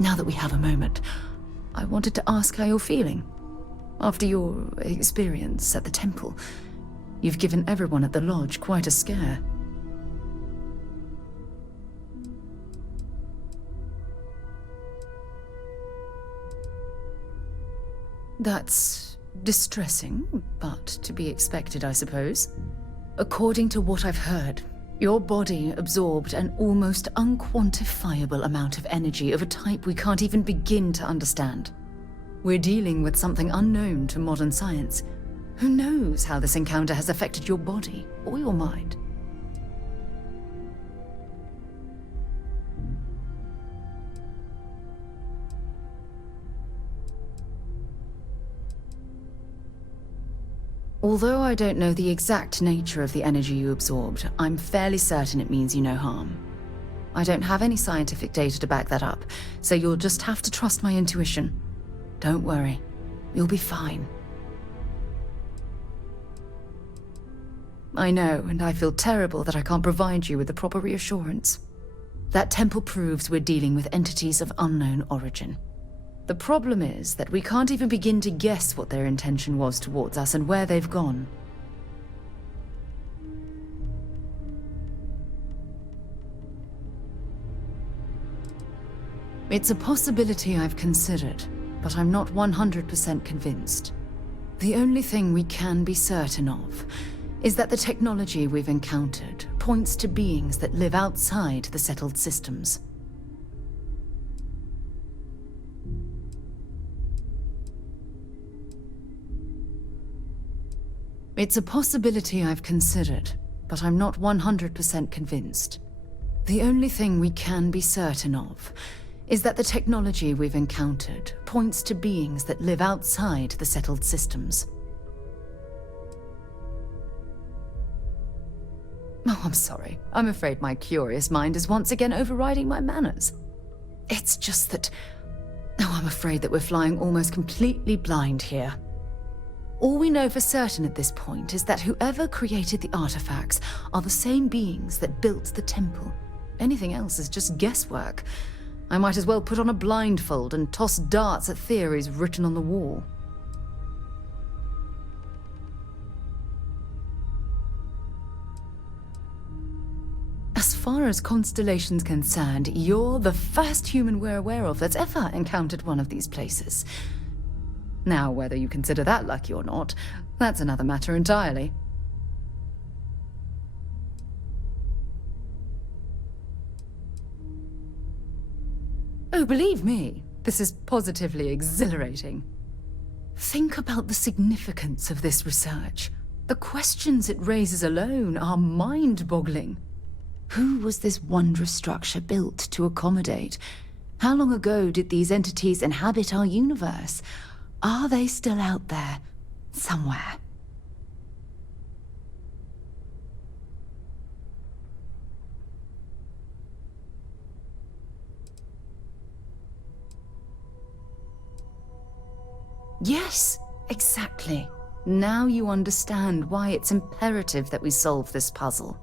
Now that we have a moment, I wanted to ask how you're feeling. After your experience at the temple, you've given everyone at the lodge quite a scare. That's distressing, but to be expected, I suppose. According to what I've heard, your body absorbed an almost unquantifiable amount of energy of a type we can't even begin to understand. We're dealing with something unknown to modern science. Who knows how this encounter has affected your body or your mind? Although I don't know the exact nature of the energy you absorbed, I'm fairly certain it means you no harm. I don't have any scientific data to back that up, so you'll just have to trust my intuition. Don't worry, you'll be fine. I know, and I feel terrible that I can't provide you with the proper reassurance. That temple proves we're dealing with entities of unknown origin. The problem is that we can't even begin to guess what their intention was towards us and where they've gone. It's a possibility I've considered, but I'm not 100% convinced. The only thing we can be certain of is that the technology we've encountered points to beings that live outside the settled systems. It's a possibility I've considered, but I'm not 100% convinced. The only thing we can be certain of is that the technology we've encountered points to beings that live outside the settled systems. Oh, I'm sorry. I'm afraid my curious mind is once again overriding my manners. It's just that... Oh, I'm afraid that we're flying almost completely blind here. All we know for certain at this point is that whoever created the artifacts are the same beings that built the temple. Anything else is just guesswork. I might as well put on a blindfold and toss darts at theories written on the wall. As far as Constellation's concerned, you're the first human we're aware of that's ever encountered one of these places. Now, whether you consider that lucky or not, that's another matter entirely. Oh, believe me, this is positively exhilarating. Think about the significance of this research. The questions it raises alone are mind-boggling. Who was this wondrous structure built to accommodate? How long ago did these entities inhabit our universe? Are they still out there, somewhere? Yes, exactly. Now you understand why it's imperative that we solve this puzzle.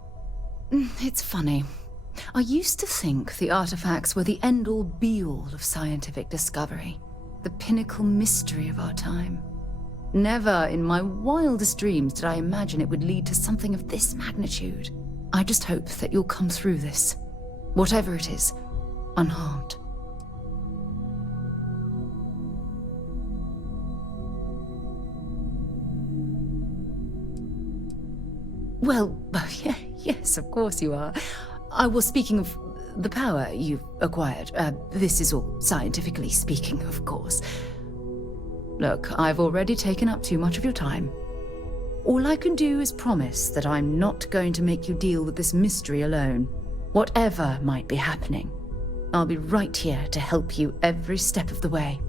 It's funny. I used to think the artifacts were the end-all be-all of scientific discovery. The pinnacle mystery of our time. Never in my wildest dreams did I imagine it would lead to something of this magnitude. I just hope that you'll come through this, whatever it is, unharmed. Well, yes, of course you are. I was speaking of the power you've acquired. This is all scientifically speaking, of course. Look, I've already taken up too much of your time. All I can do is promise that I'm not going to make you deal with this mystery alone. Whatever might be happening, I'll be right here to help you every step of the way.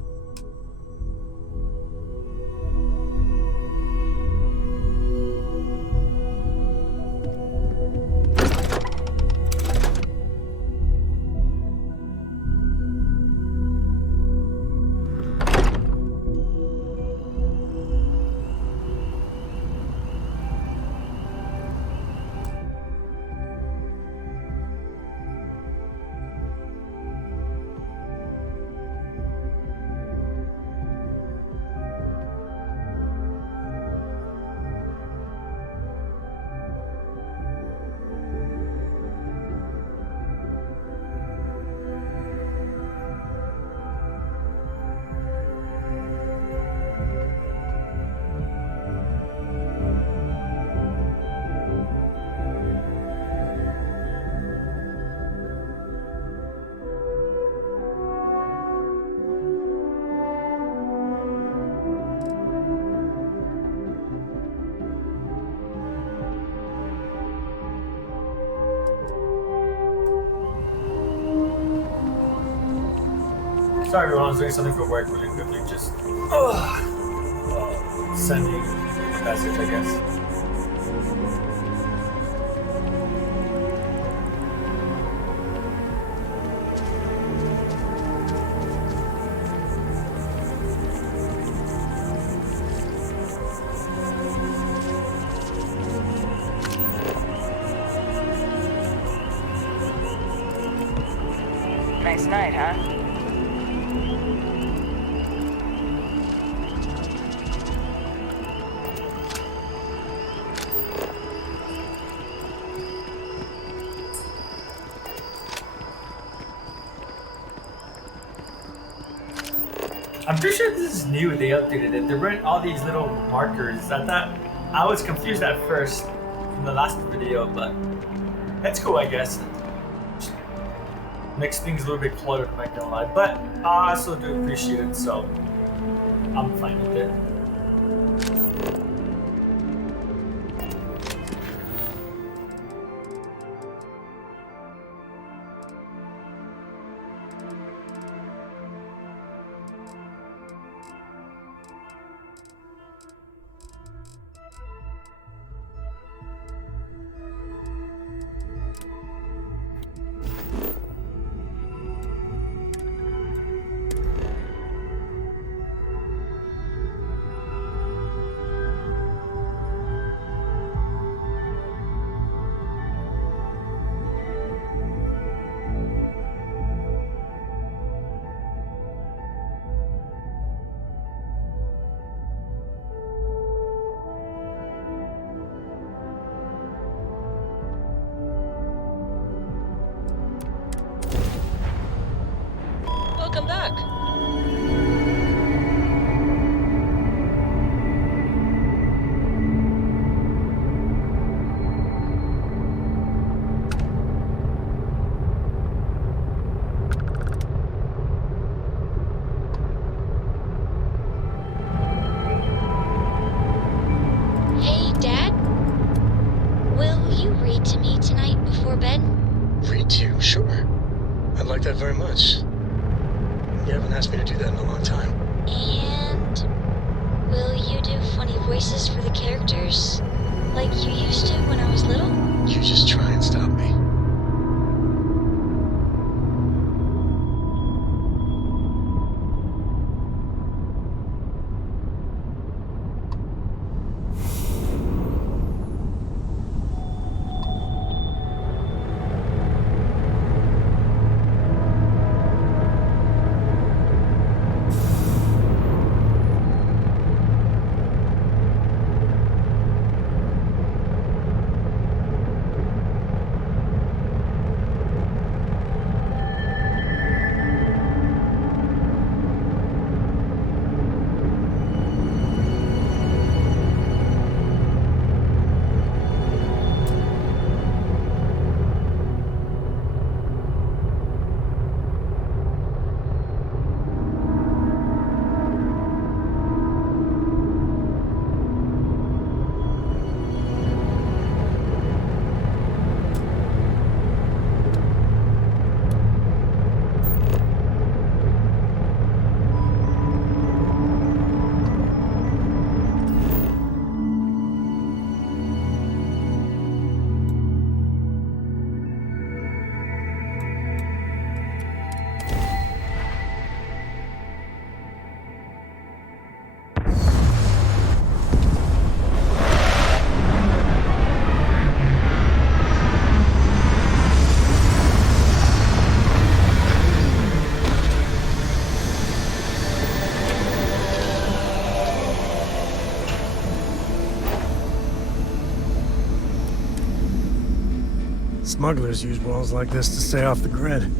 Sorry everyone, I was doing something for work really quickly, just sending a message, I guess. Nice night, huh? I'm pretty sure this is new, they updated it. They weren't all these little markers. I was confused at first from the last video, but that's cool, I guess. Just makes things a little bit cluttered, I'm not gonna lie. But I also do appreciate it, so I'm fine with it. Welcome back. Hey, Dad? Will you read to me tonight before bed? Read to you? Sure. I'd like that very much. You haven't asked me to do that in a long time. And will you do funny voices for the characters? Like you used to when I was little? You just try and stop me. Smugglers use walls like this to stay off the grid.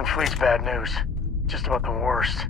Crimson Fleet's bad news. Just about the worst.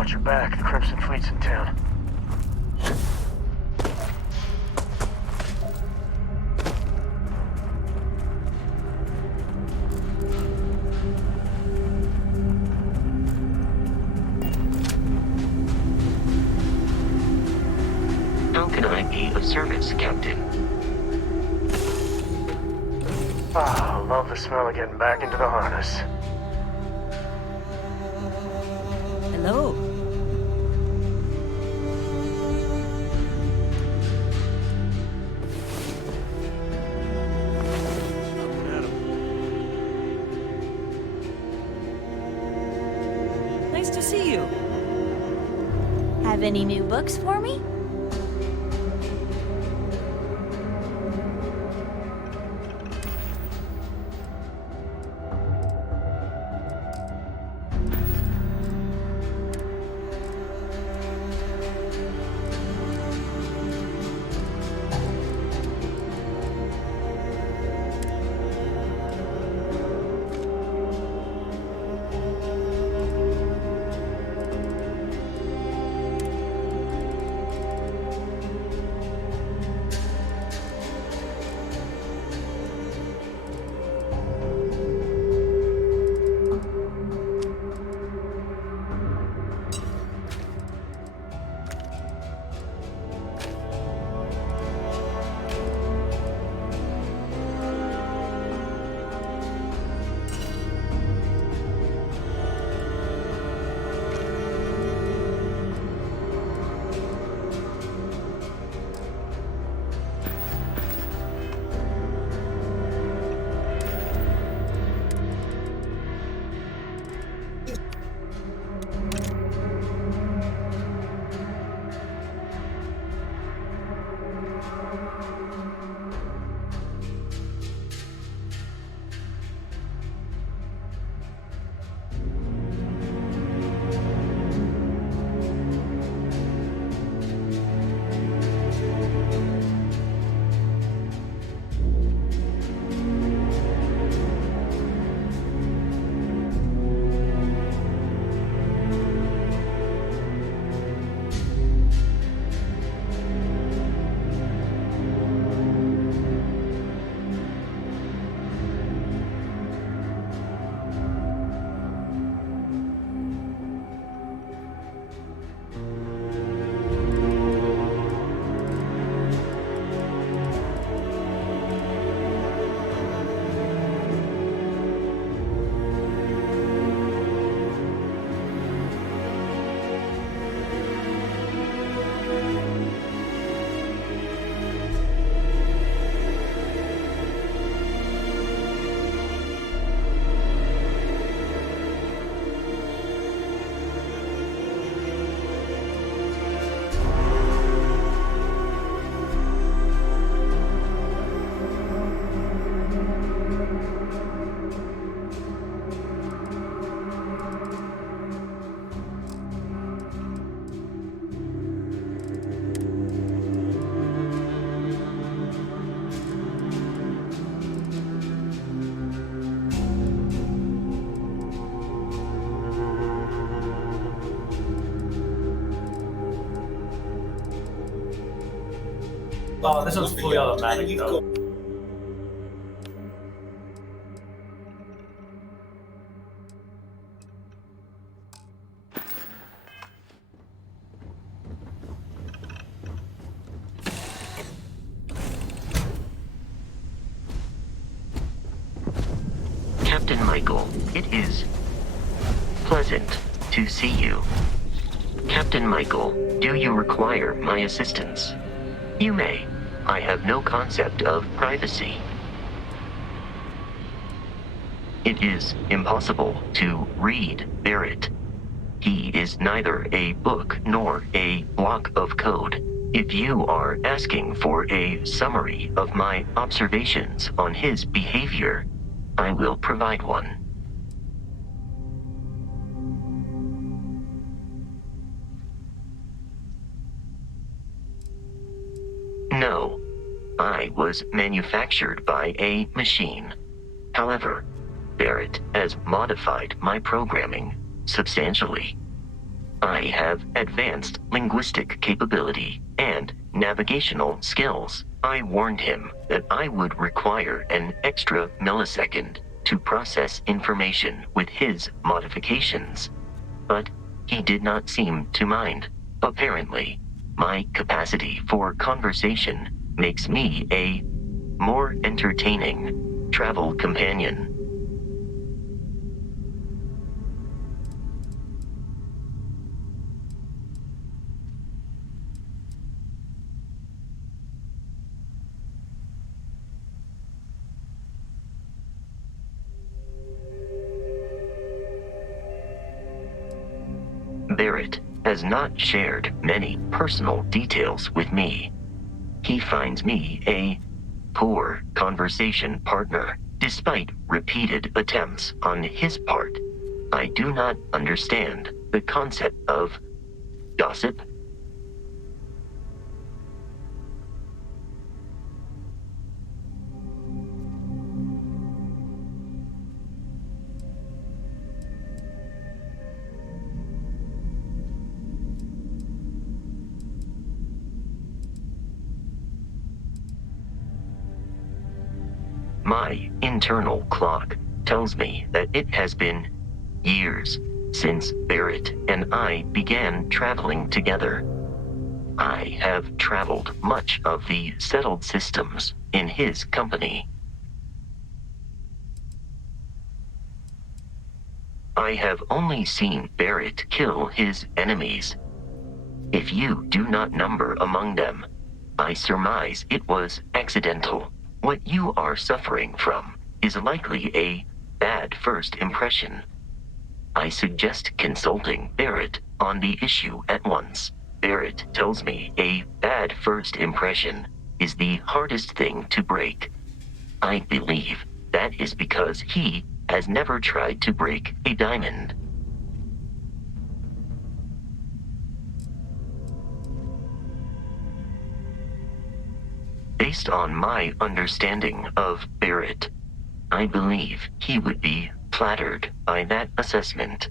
Watch your back. The Crimson Fleet's in town. How can I be of service, Captain? Ah, love the smell of getting back into the harness. Hello. Nice to see you. Have any new books for me? Oh, this one's fully automatic though. Captain Michael, it is pleasant to see you. Captain Michael, do you require my assistance? You may. I have no concept of privacy. It is impossible to read Barett. He is neither a book nor a block of code. If you are asking for a summary of my observations on his behavior, I will provide one. No, I was manufactured by a machine. However, Barett has modified my programming substantially. I have advanced linguistic capability and navigational skills. I warned him that I would require an extra millisecond to process information with his modifications, but he did not seem to mind. Apparently, my capacity for conversation makes me a more entertaining travel companion. Barett has not shared many personal details with me. He finds me a poor conversation partner, despite repeated attempts on his part. I do not understand the concept of gossip. My internal clock tells me that it has been years since Barett and I began traveling together. I have traveled much of the settled systems in his company. I have only seen Barett kill his enemies. If you do not number among them, I surmise it was accidental. What you are suffering from is likely a bad first impression. I suggest consulting Barett on the issue at once. Barett tells me a bad first impression is the hardest thing to break. I believe that is because he has never tried to break a diamond. Based on my understanding of Barett, I believe he would be flattered by that assessment.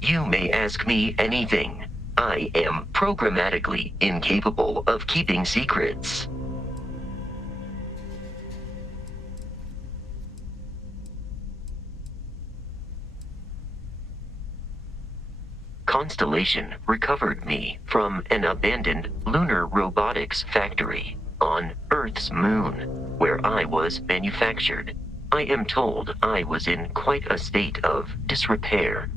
You may ask me anything. I am programmatically incapable of keeping secrets. Constellation recovered me from an abandoned lunar robotics factory on Earth's moon, where I was manufactured. I am told I was in quite a state of disrepair.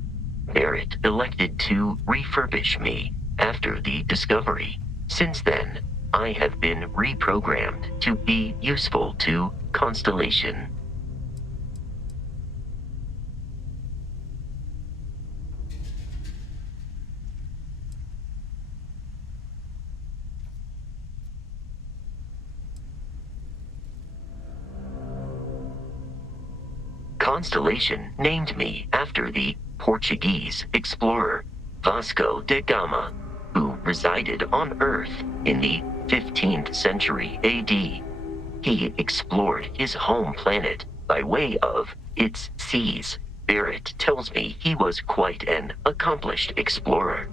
Barett elected to refurbish me after the discovery. Since then, I have been reprogrammed to be useful to Constellation. Constellation named me after the Portuguese explorer Vasco da Gama. who resided on Earth in the 15th century AD. He explored his home planet by way of its seas. Barett tells me he was quite an accomplished explorer.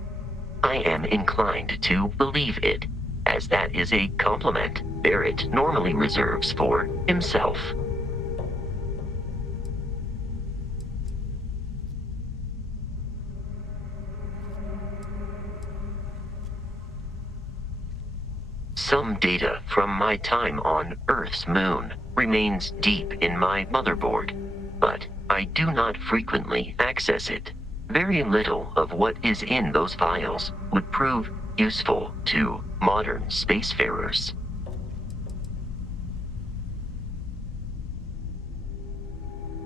I am inclined to believe it, as that is a compliment Barett normally reserves for himself. Some data from my time on Earth's moon remains deep in my motherboard, but I do not frequently access it. Very little of what is in those files would prove useful to modern spacefarers.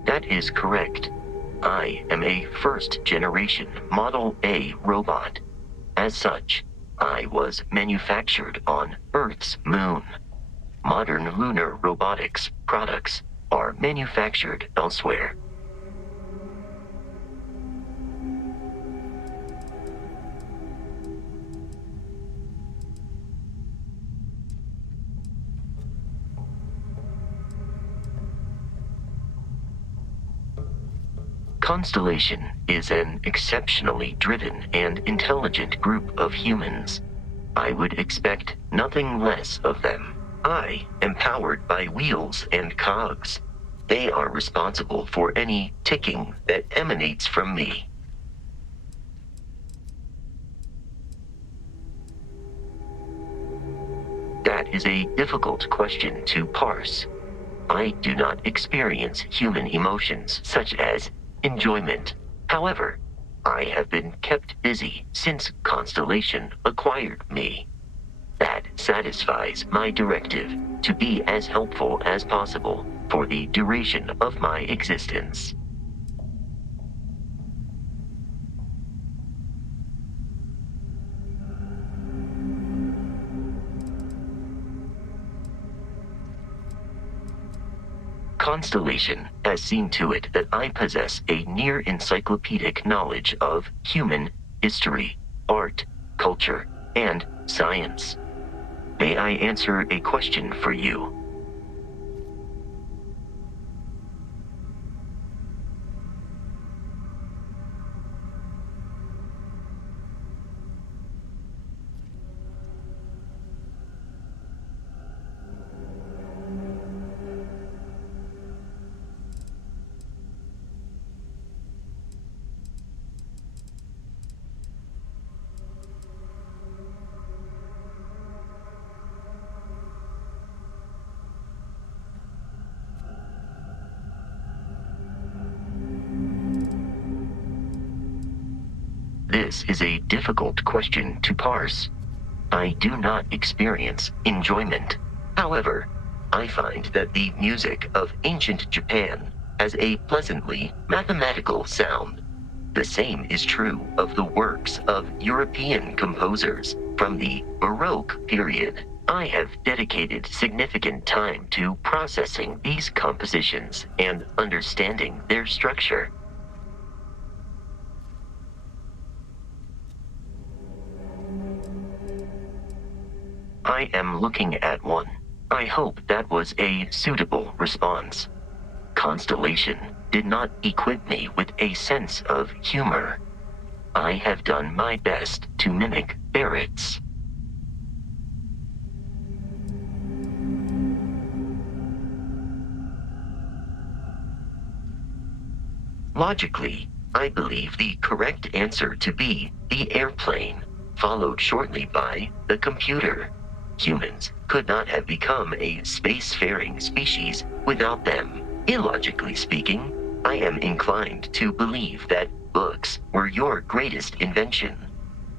That is correct. I am a first-generation Model A robot. As such, I was manufactured on Earth's moon. Modern lunar robotics products are manufactured elsewhere. Constellation is an exceptionally driven and intelligent group of humans. I would expect nothing less of them. I am powered by wheels and cogs. They are responsible for any ticking that emanates from me. That is a difficult question to parse. I do not experience human emotions such as enjoyment. However, I have been kept busy since Constellation acquired me. That satisfies my directive to be as helpful as possible for the duration of my existence. Constellation has seen to it that I possess a near encyclopedic knowledge of human history, art, culture, and science. May I answer a question for you? This is a difficult question to parse. I do not experience enjoyment. However, I find that the music of ancient Japan has a pleasantly mathematical sound. The same is true of the works of European composers from the Baroque period. I have dedicated significant time to processing these compositions and understanding their structure. I am looking at one. I hope that was a suitable response. Constellation did not equip me with a sense of humor. I have done my best to mimic Barett's. Logically, I believe the correct answer to be the airplane, followed shortly by the computer. Humans could not have become a spacefaring species without them. Illogically speaking, I am inclined to believe that books were your greatest invention.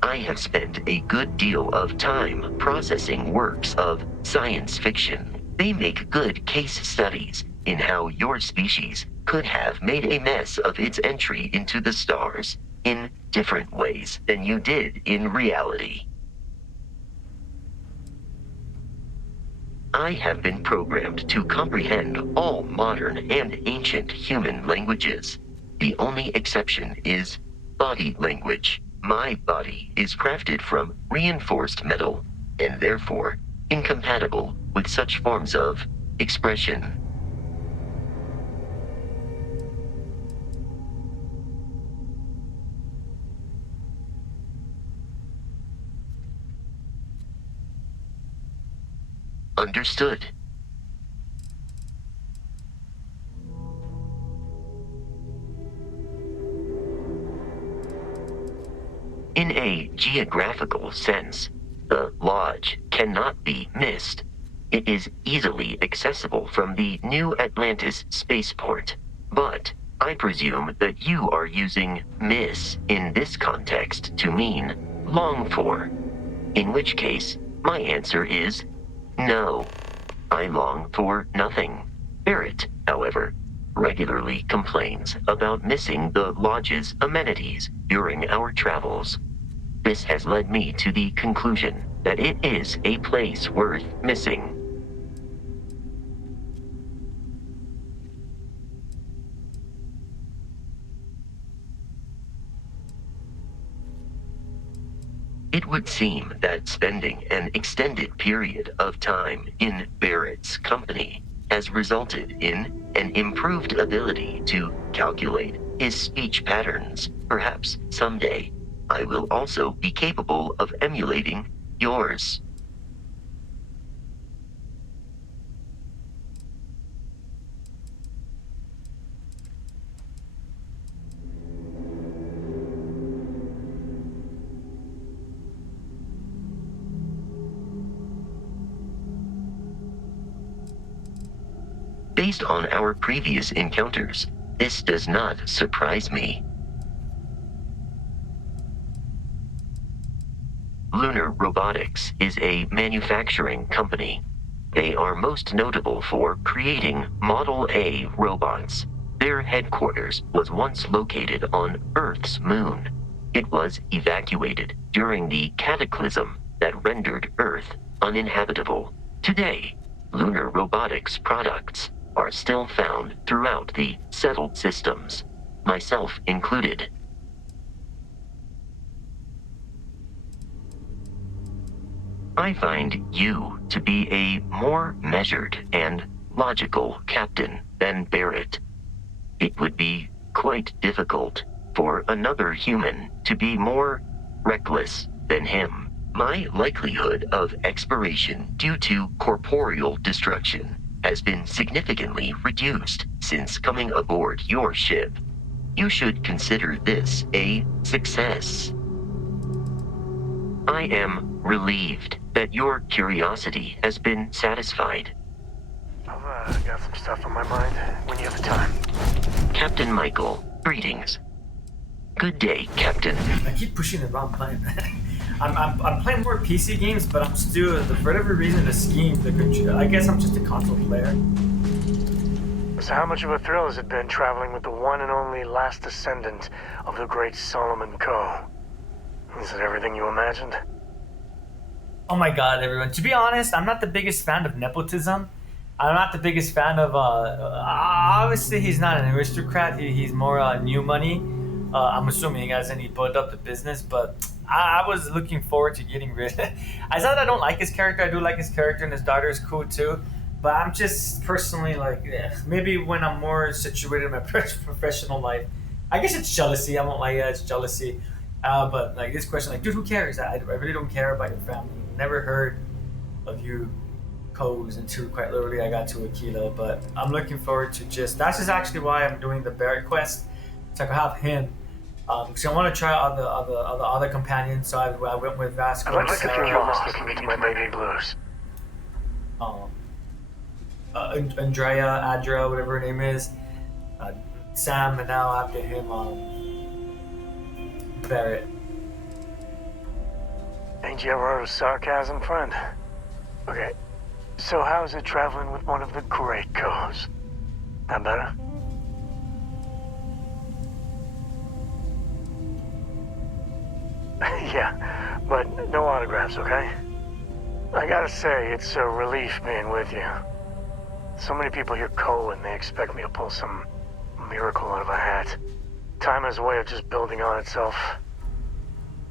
I have spent a good deal of time processing works of science fiction. They make good case studies in how your species could have made a mess of its entry into the stars in different ways than you did in reality. I have been programmed to comprehend all modern and ancient human languages. The only exception is body language. My body is crafted from reinforced metal, and therefore incompatible with such forms of expression. Understood. In a geographical sense, the Lodge cannot be missed. It is easily accessible from the New Atlantis spaceport. But I presume that you are using miss in this context to mean long for. In which case, my answer is no. I long for nothing. Barett, however, regularly complains about missing the Lodge's amenities during our travels. This has led me to the conclusion that it is a place worth missing. It would seem that spending an extended period of time in Barrett's company has resulted in an improved ability to calculate his speech patterns. Perhaps someday I will also be capable of emulating yours. Based on our previous encounters, this does not surprise me. Lunar Robotics is a manufacturing company. They are most notable for creating Model A robots. Their headquarters was once located on Earth's moon. It was evacuated during the cataclysm that rendered Earth uninhabitable. Today, Lunar Robotics products are still found throughout the settled systems, myself included. I find you to be a more measured and logical captain than Barett. It would be quite difficult for another human to be more reckless than him. My likelihood of expiration due to corporeal destruction has been significantly reduced since coming aboard your ship. You should consider this a success. I am relieved that your curiosity has been satisfied. I've got some stuff on my mind when you have the time. Captain Michael, greetings. Good day, Captain. I keep pushing the wrong button. I'm playing more PC games, but I'm still, for whatever reason, the scheme, I guess I'm just a console player. So how much of a thrill has it been traveling with the one and only last descendant of the great Solomon Coe? Is it everything you imagined? Oh my god, everyone. To be honest, I'm not the biggest fan of nepotism. I'm not the biggest fan of, obviously he's not an aristocrat, he's more new money. I'm assuming as in he built up the business, but I was looking forward to getting rid of it. I said I don't like his character, I do like his character, and his daughter is cool too. But I'm just personally like, maybe when I'm more situated in my professional life, I guess it's jealousy. I won't lie, it's jealousy. But like this question, like, dude, who cares? I really don't care about your family. Never heard of you Coes until quite literally I got to Aquila. But I'm looking forward to that's just actually why I'm doing the Barett quest. So I can have him. Because I want to try out the other companions. So I went with Vasco. I'd like to think you're almost looking into my baby blues. Andrea, Adra, whatever her name is. Sam, and now after him, Barett. Ain't you ever heard of sarcasm, friend? Okay, so how's it traveling with one of the great Coes? That better? Yeah, but no autographs, okay? I gotta say, it's a relief being with you. So many people hear Coe and they expect me to pull some miracle out of a hat. Time has a way of just building on itself.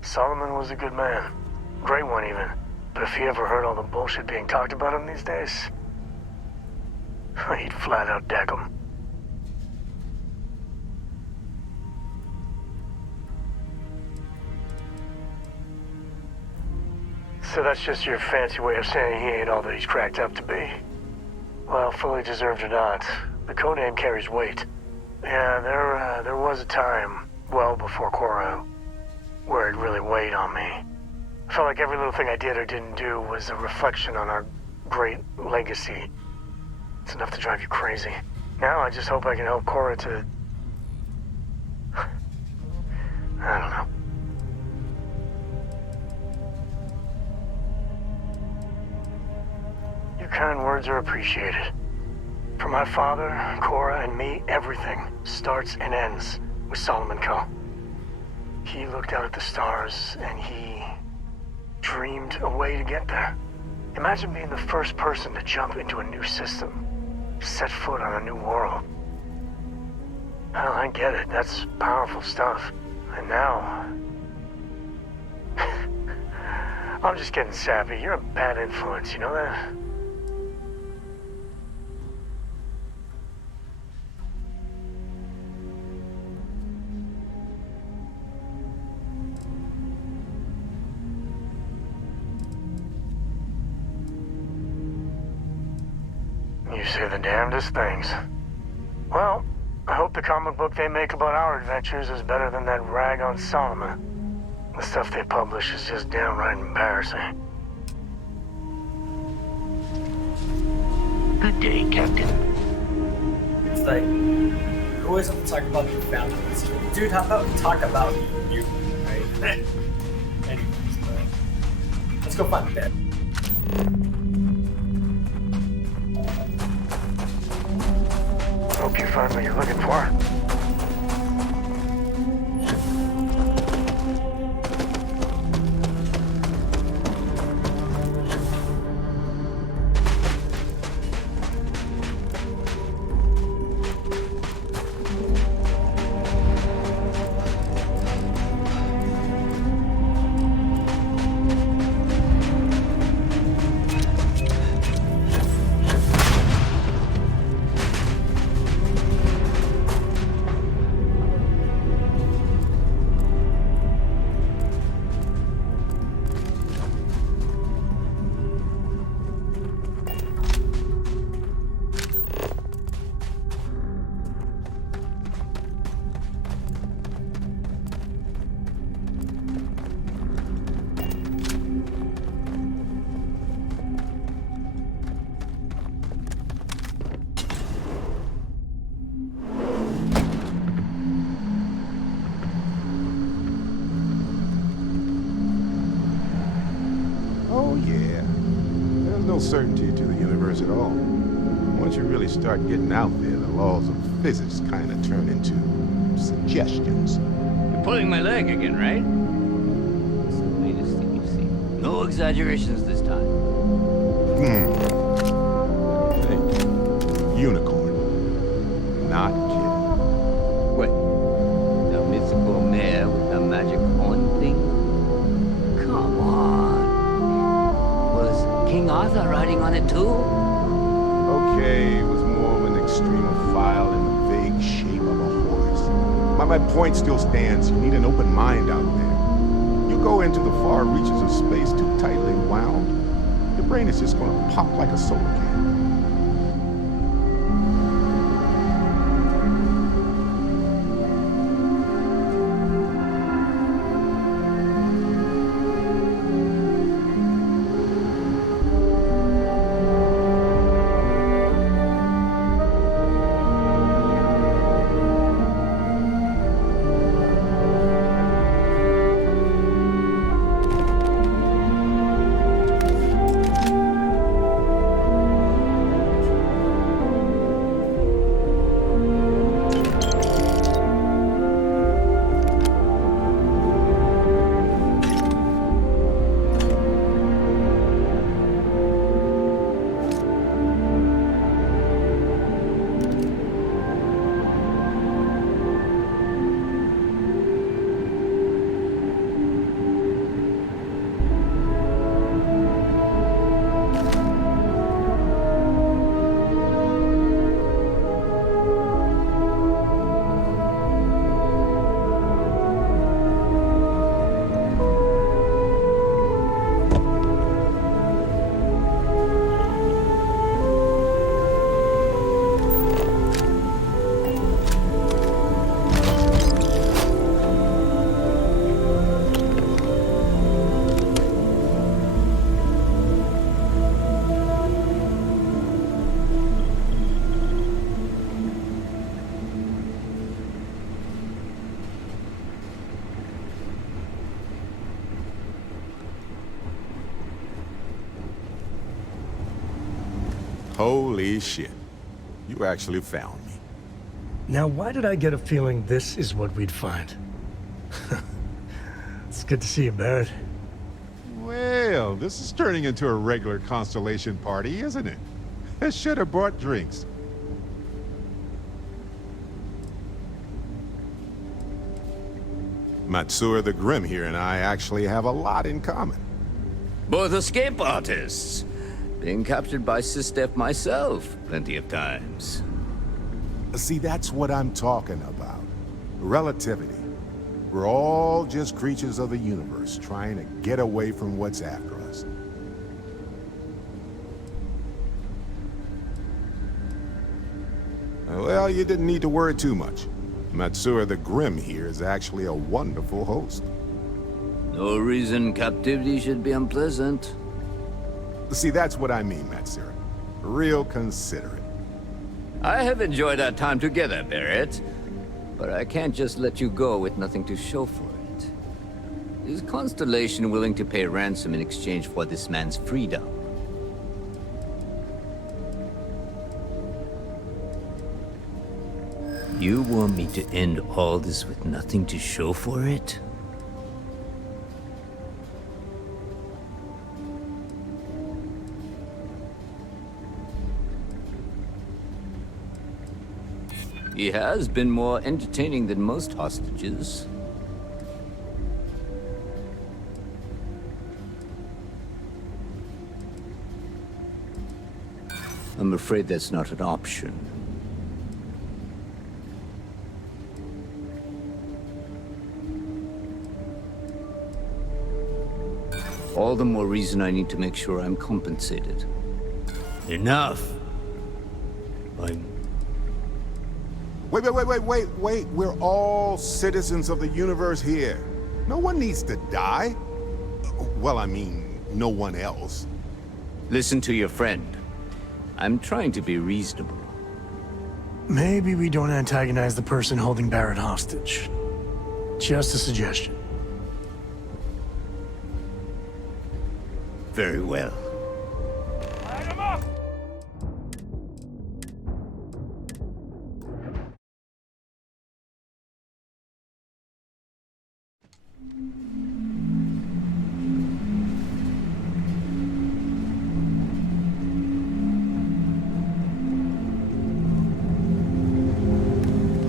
Solomon was a good man. Great one, even. But if he ever heard all the bullshit being talked about him these days, he'd flat out deck him. So that's just your fancy way of saying he ain't all that he's cracked up to be? Well, fully deserved or not, the codename carries weight. Yeah, there was a time, well before Cora, where it really weighed on me. I felt like every little thing I did or didn't do was a reflection on our great legacy. It's enough to drive you crazy. Now I just hope I can help Cora to... I don't know. Your kind words are appreciated. For my father, Cora, and me, everything starts and ends with Solomon Co. He looked out at the stars, and he dreamed a way to get there. Imagine being the first person to jump into a new system, set foot on a new world. Well, I get it. That's powerful stuff. And now... I'm just getting sappy. You're a bad influence, you know that? You say the damnedest things. Well, I hope the comic book they make about our adventures is better than that rag on Solomon. The stuff they publish is just downright embarrassing. Good day, Captain. It's like, who is to talk about your family? Dude, how about we talk about you, right? Anyways, but let's go find bed. Hope you find what you're looking for. No certainty to the universe at all. Once you really start getting out there, the laws of physics kind of turn into suggestions. You're pulling my leg again, right? It's the latest thing you've seen. No exaggerations this time. Thank you. Unicorn. Not kidding. What? The mythical mare with the magic horn thing? Come on. Was King Arthur riding on it too? Okay, it was more of an extremophile in the vague shape of a horse. My point still stands. You need an open mind out there. You go into the far reaches of space too tightly wound, your brain is just going to pop like a soda can. Holy shit. You actually found me. Now, why did I get a feeling this is what we'd find? It's good to see you, Barrett. Well, this is turning into a regular Constellation party, isn't it? I should have brought drinks. Matsura the Grim here and I actually have a lot in common. Both escape artists. Being captured by Sistef myself, plenty of times. See, that's what I'm talking about. Relativity. We're all just creatures of the universe, trying to get away from what's after us. Well, you didn't need to worry too much. Matsura the Grim here is actually a wonderful host. No reason captivity should be unpleasant. See, that's what I mean, Matsura. Real considerate. I have enjoyed our time together, Barrett. But I can't just let you go with nothing to show for it. Is Constellation willing to pay ransom in exchange for this man's freedom? You want me to end all this with nothing to show for it? He has been more entertaining than most hostages. I'm afraid that's not an option. All the more reason I need to make sure I'm compensated. Enough! Wait. We're all citizens of the universe here. No one needs to die. Well, I mean, no one else. Listen to your friend. I'm trying to be reasonable. Maybe we don't antagonize the person holding Barrett hostage. Just a suggestion. Very well.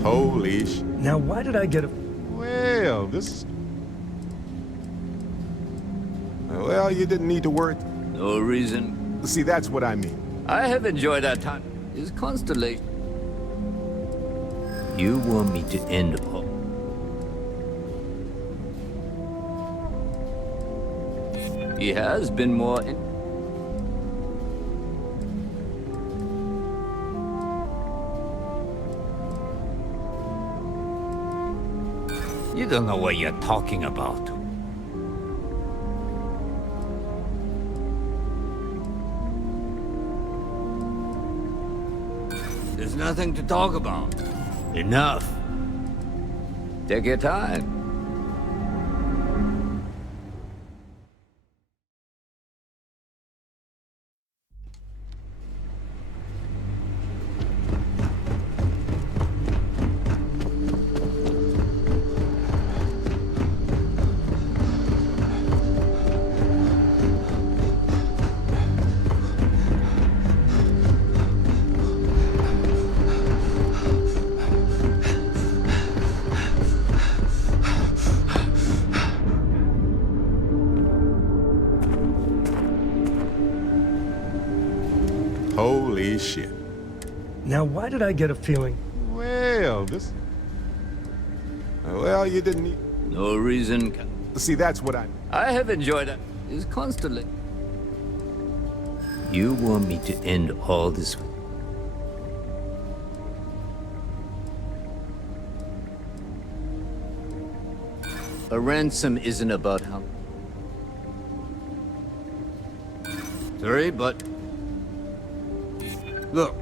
Holy sh... Now, why did I get a... Well, this... Well, you didn't need to worry. No reason. See, that's what I mean. I have enjoyed our time. Is Constellation... You want me to end all... He has been more... You don't know what you're talking about. There's nothing to talk about. Enough. Take your time. Holy shit. Now, why did I get a feeling... Well, this... Well, you didn't need... No reason. See, that's what I have enjoyed it. Is constantly... You want me to end all this... A ransom isn't about how... Sorry, but... Look,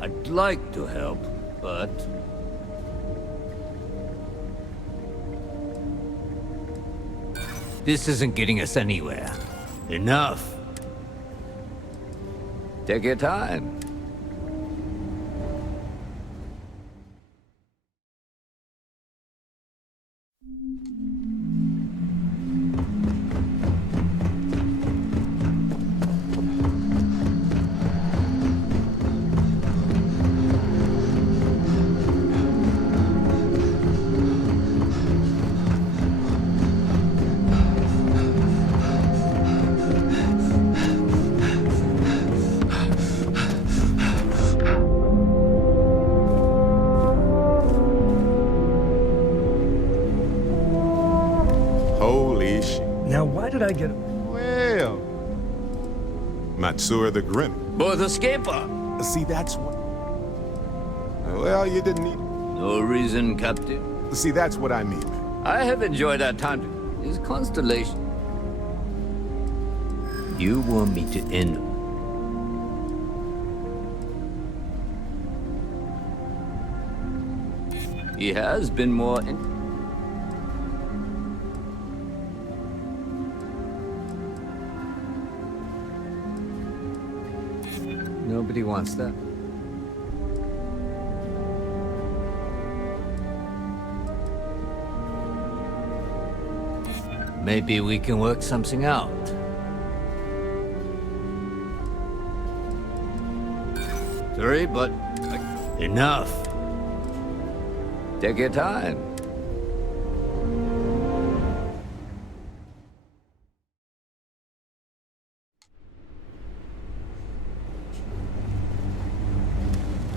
I'd like to help, but... This isn't getting us anywhere. Enough. Take your time. Holy shit. Now, why did I get... Well... Matsura the Grim. Both escaper. See, that's what... Well, you didn't need... No reason, Captain. See, that's what I mean. I have enjoyed our time. Is Constellation. You want me to end? He has been more Nobody wants that. Maybe we can work something out. Sorry, but enough. Take your time.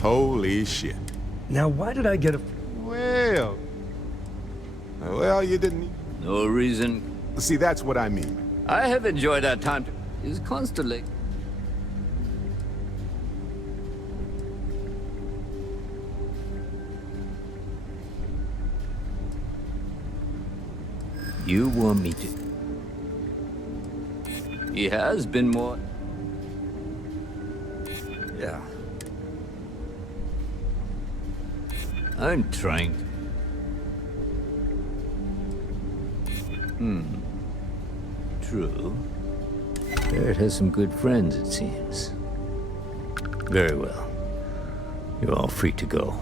Holy shit. Now, why did I get a... Well... Well, you didn't need... No reason. See, that's what I mean. I have enjoyed our time. Is Constellation. You want me to... He has been more... Yeah. I'm trying to... True. Barrett has some good friends, it seems. Very well. You're all free to go.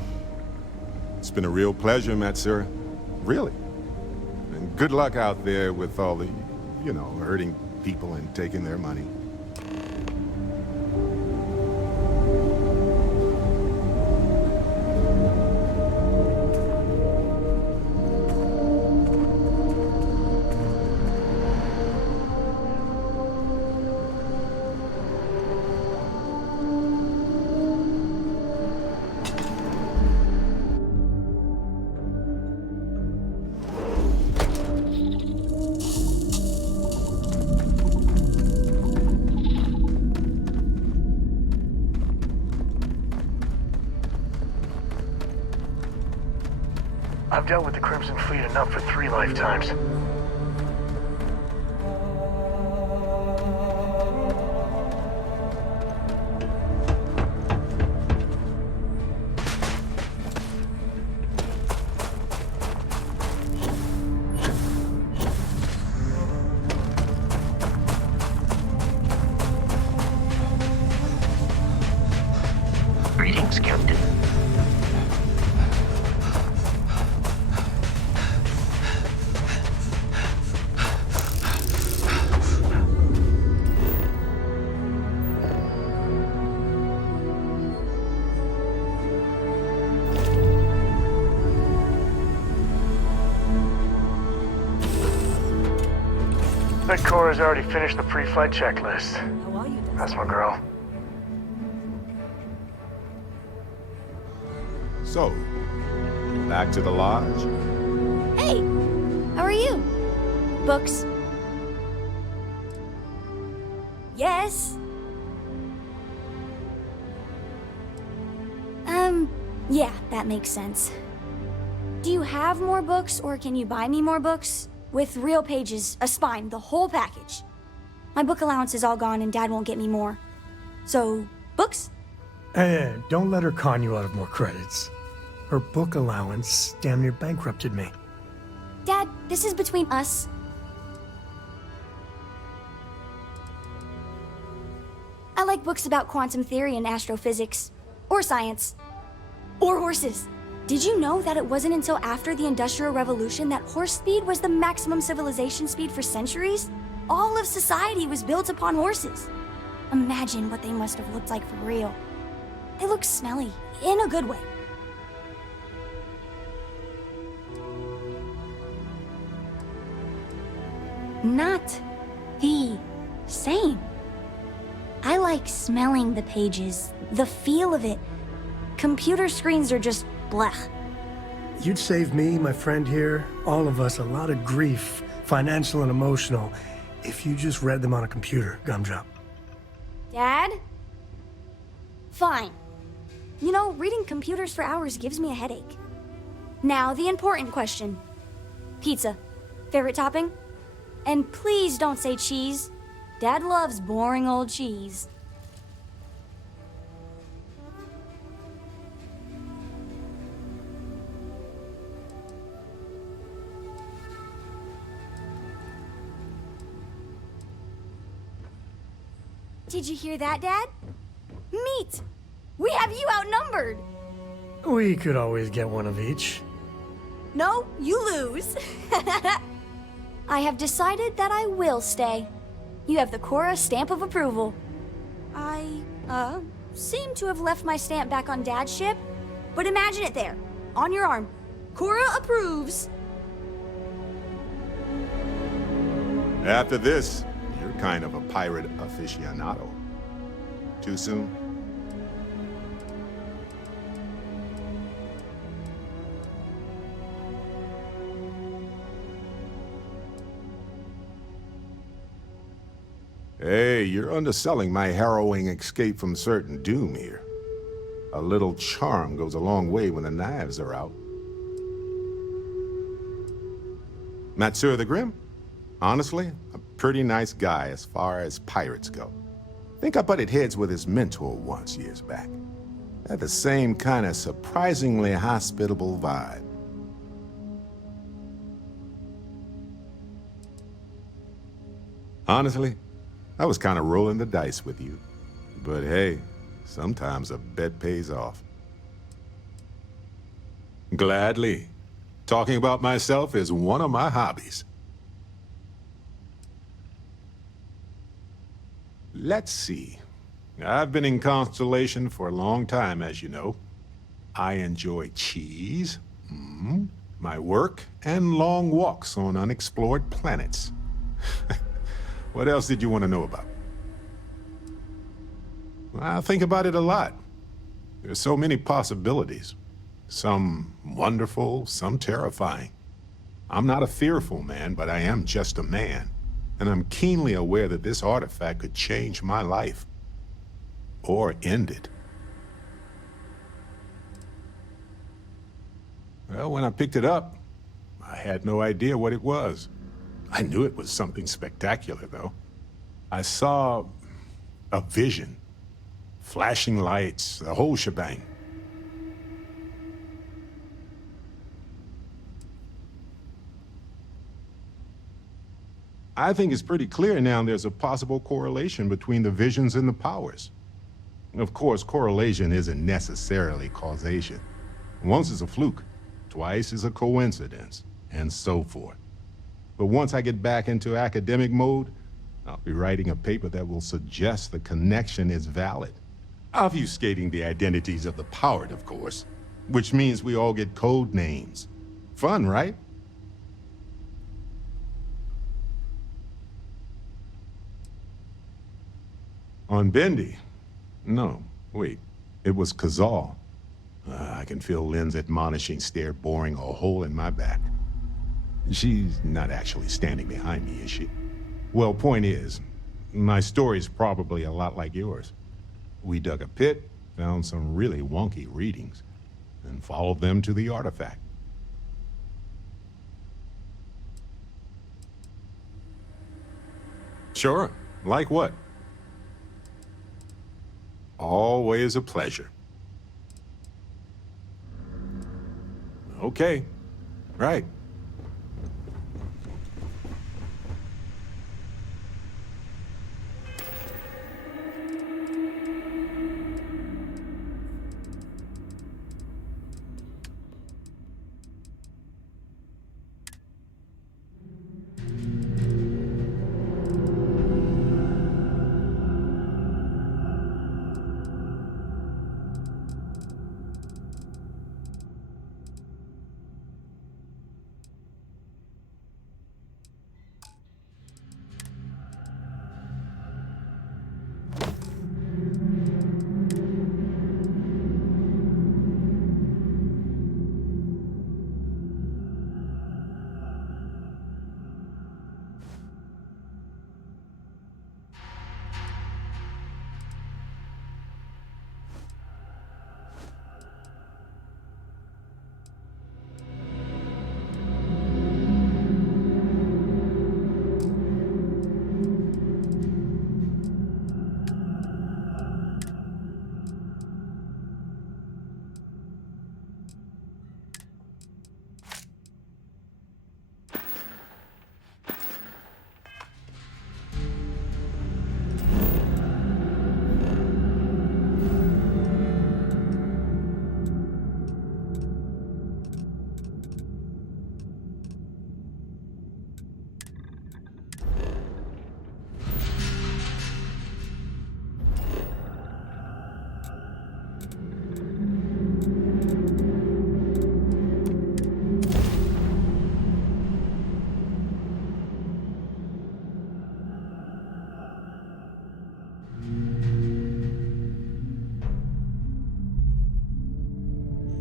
It's been a real pleasure, Matsura. Really. And good luck out there with all the, you know, hurting people and taking their money. I've dealt with the Crimson Fleet enough for 3 lifetimes. Greetings, Captain. Bet Cora's already finished the pre-flight checklist. How are you, Dustin? That's my girl. So, back to the lodge? Hey, how are you? Books? Yes. Yeah, that makes sense. Do you have more books, or can you buy me more books? With real pages, a spine, the whole package. My book allowance is all gone and Dad won't get me more. So, books? Hey, don't let her con you out of more credits. Her book allowance damn near bankrupted me. Dad, this is between us. I like books about quantum theory and astrophysics. Or science. Or horses. Did you know that it wasn't until after the Industrial Revolution that horse speed was the maximum civilization speed for centuries? All of society was built upon horses. Imagine what they must have looked like for real. They look smelly, in a good way. Not the same. I like smelling the pages, the feel of it. Computer screens are just blech. You'd save me, my friend here, all of us, a lot of grief, financial and emotional, if you just read them on a computer, Gumdrop. Dad? Fine. You know, reading computers for hours gives me a headache. Now, the important question. Pizza. Favorite topping? And please don't say cheese. Dad loves boring old cheese. Did you hear that, Dad? Meat! We have you outnumbered! We could always get one of each. No, you lose. I have decided that I will stay. You have the Cora stamp of approval. I, seem to have left my stamp back on Dad's ship, but imagine it there, on your arm. Cora approves. After this, you're kind of a pirate aficionado. Too soon? Hey, you're underselling my harrowing escape from certain doom here. A little charm goes a long way when the knives are out. Matsur the Grim? Honestly, a pretty nice guy as far as pirates go. Think I butted heads with his mentor once years back. Had the same kind of surprisingly hospitable vibe. Honestly, I was kind of rolling the dice with you. But hey, sometimes a bet pays off. Gladly. Talking about myself is one of my hobbies. Let's see. I've been in Constellation for a long time, as you know. I enjoy cheese, my work, and long walks on unexplored planets. What else did you want to know about? I think about it a lot. There's so many possibilities. Some wonderful, some terrifying. I'm not a fearful man, but I am just a man. And I'm keenly aware that this artifact could change my life. Or end it. Well, when I picked it up, I had no idea what it was. I knew it was something spectacular, though. I saw a vision. Flashing lights, the whole shebang. I think it's pretty clear now there's a possible correlation between the visions and the powers. Of course, correlation isn't necessarily causation. Once is a fluke, twice is a coincidence, and so forth. But once I get back into academic mode, I'll be writing a paper that will suggest the connection is valid. Obfuscating the identities of the powered, of course, which means we all get code names. Fun, right? On Bendy? No, wait. It was Kazal. I can feel Lynn's admonishing stare boring a hole in my back. She's not actually standing behind me, is she? Well, point is, my story's probably a lot like yours. We dug a pit, found some really wonky readings, and followed them to the artifact. Sure. Like what? Always a pleasure. Okay. Right.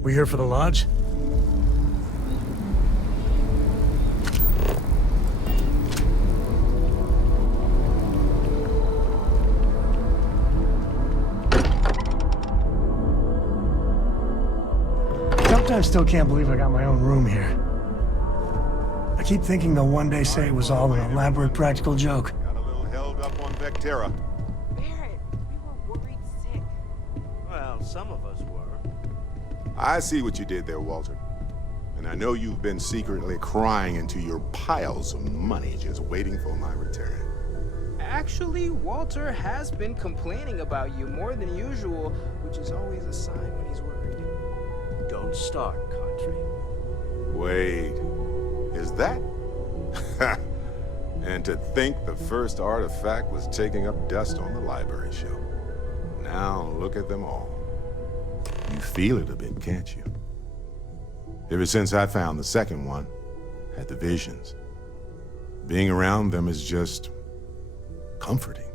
We here for the lodge? Sometimes still can't believe I got my own room here. I keep thinking they'll one day say it was all an elaborate practical joke. Got a little held up on Vectera. Barrett, we were worried sick. Well, some of us were. I see what you did there, Walter. And I know you've been secretly crying into your piles of money just waiting for my return. Actually, Walter has been complaining about you more than usual, which is always a sign when he's worried. Don't start, Country. Wait, is that? And to think the first artifact was taking up dust on the library shelf. Now look at them all. You feel it a bit, can't you? Ever since I found the second one, had the visions. Being around them is just comforting.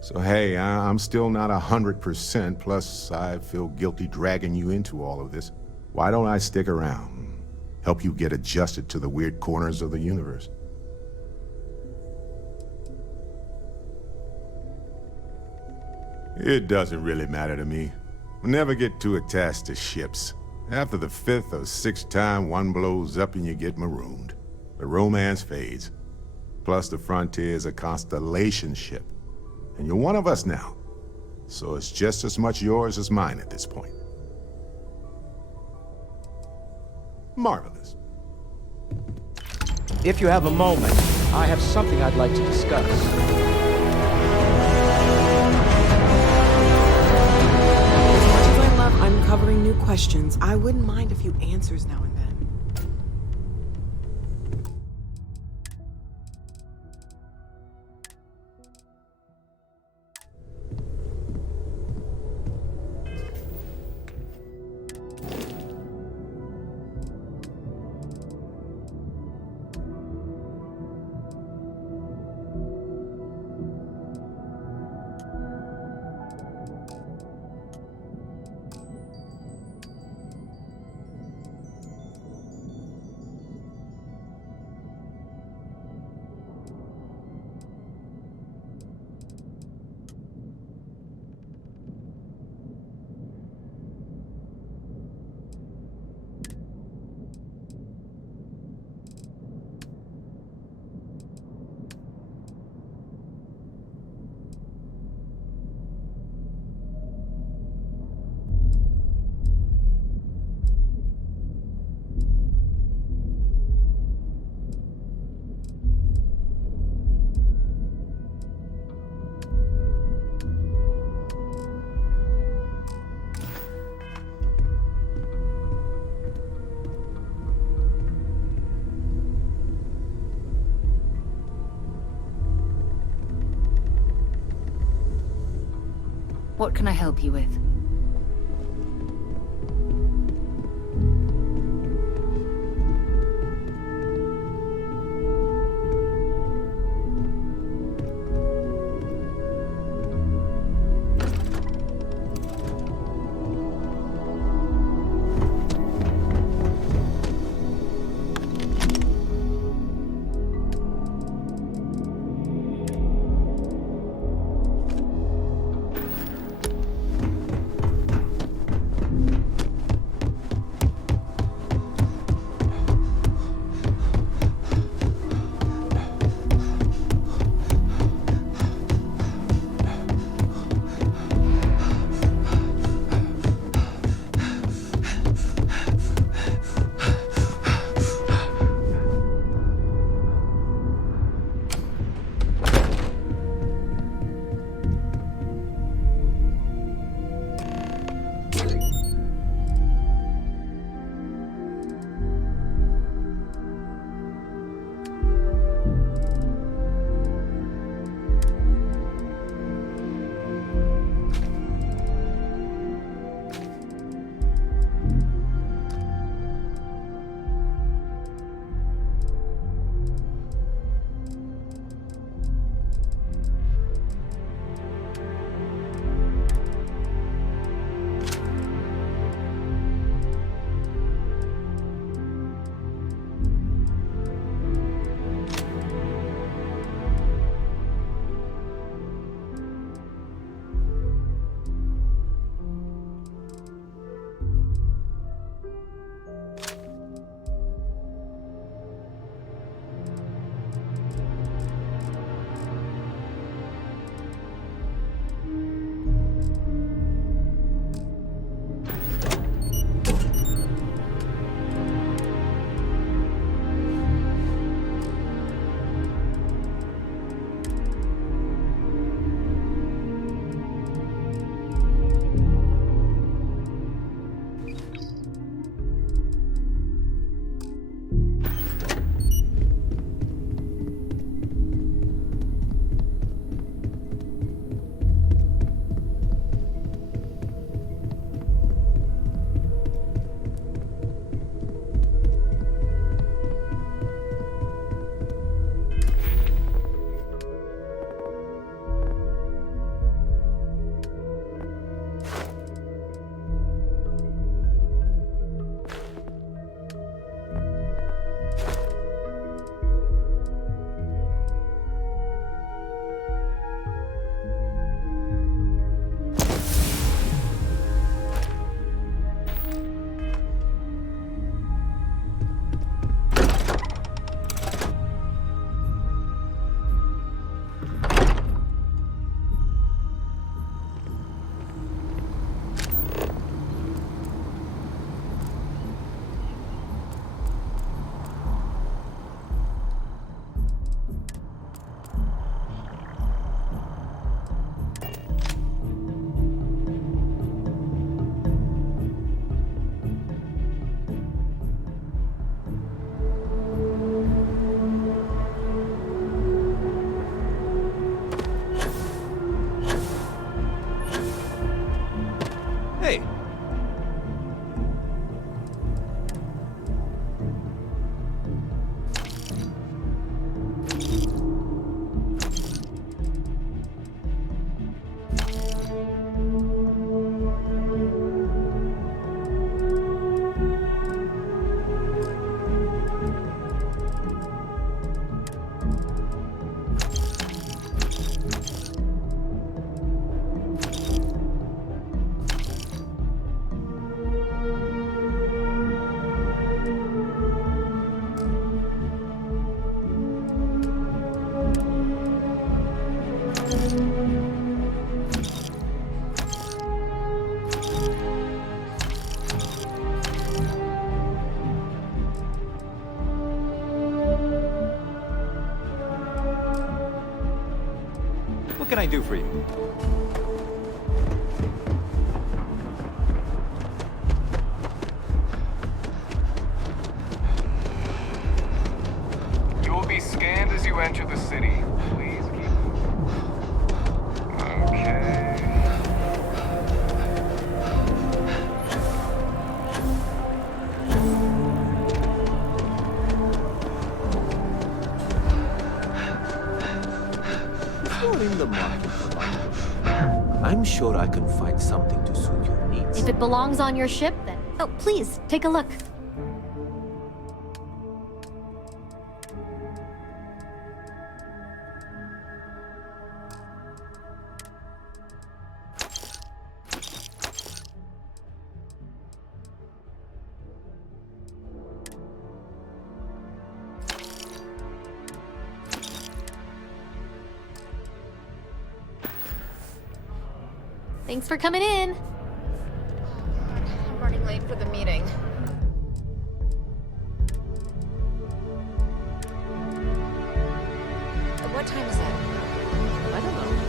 So hey, I'm still not 100%, plus I feel guilty dragging you into all of this. Why don't I stick around and help you get adjusted to the weird corners of the universe? It doesn't really matter to me. Never get too attached to ships. After the 5th or 6th time one blows up and you get marooned, the romance fades. Plus the Frontier's a constellation ship. And you're one of us now, so it's just as much yours as mine at this point. Marvelous. If you have a moment, I have something I'd like to discuss. As much as I love uncovering new questions, I wouldn't mind a few answers now and then. What can I help you with? can I do for you? You will be scanned as you enter the city. Please keep... Okay. You're in the market for buying. I'm sure I can find something to suit your needs. If it belongs on your ship, then... Oh, please, take a look. Thanks for coming in. I'm running late for the meeting. What time is it? I don't know.